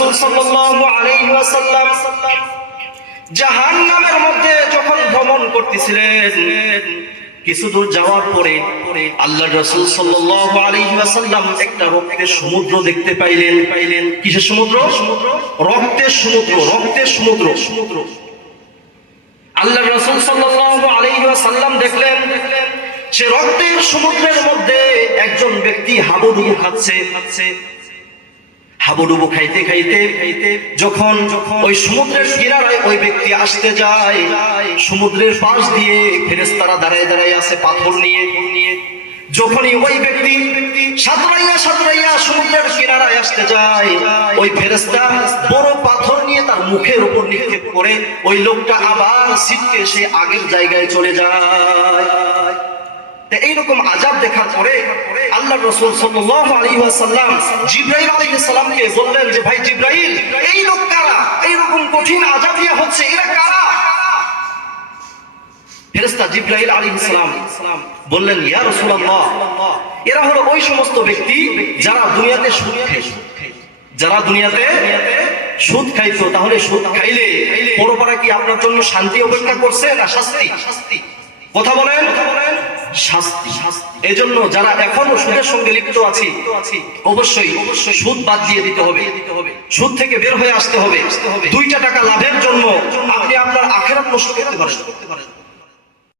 রাসূল সাল্লাল্লাহু আলাইহি ওয়াসাল্লাম জাহান্নামের মধ্যে যখন ভ্রমণ করতেছিলেন, কিছু দূর যাওয়ার পরে আল্লাহর রাসূল সাল্লাল্লাহু আলাইহি ওয়াসাল্লাম একটা রক্তের সমুদ্র দেখতে পাইলেন। কিসের সমুদ্র? রক্তের সমুদ্র। আল্লাহর রাসূল সাল্লাল্লাহু আলাইহি ওয়াসাল্লাম দেখলেন সে রক্তের সমুদ্রের মধ্যে একজন ব্যক্তি হাবুডুবু খাচ্ছে। হাবুডুবু খাইতে যখন ওই সমুদ্রের কিনারায় ওই ব্যক্তি আসতে যায়, সমুদ্রের পাশ দিয়ে ফেরেশতারা দাঁড়ায় আছে পাথর নিয়ে। যখনই ওই ব্যক্তি সাঁতরাইয়া সমুদ্রের কিনারায় আসতে যায়, ওই ফেরেশতা বড় পাথর নিয়ে তার মুখের উপর নিক্ষেপ করে ওই লোকটা আবার ছিটকে সে আগের জায়গায় চলে যায়। এইরকম আযাব দেখার পরে আল্লাহর রাসূল সাল্লাল্লাহু আলাইহি ওয়াসাল্লাম জিবরাইল আলাইহিস সালামকে বললেন যে ভাই জিবরাইল, এই লোক কারা? এইরকম কঠিন আযাব দিয়া হচ্ছে, এরা কারা? ফেরেশতা জিবরাইল আলাইহিস সালাম বললেন, ইয়া রাসূলুল্লাহ, এরা হলো ওই সমস্ত ব্যক্তি যারা দুনিয়াতে সুদ খাইতো। তাহলে সুদ খাইলে পরপারে কি আপনার জন্য শান্তি অপেক্ষা করছে না শাস্তি? কথা বলেন, শাস্তি। এজন্য যারা এখনো সুদের সঙ্গে লিপ্ত আছি, অবশ্যই সুদ বাদ দিয়ে দিতে হবে, সুদ থেকে বের হয়ে আসতে হবে। 2টা টাকা লাভের জন্য আপনি আপনার আখিরাত নষ্ট করতে পারেন।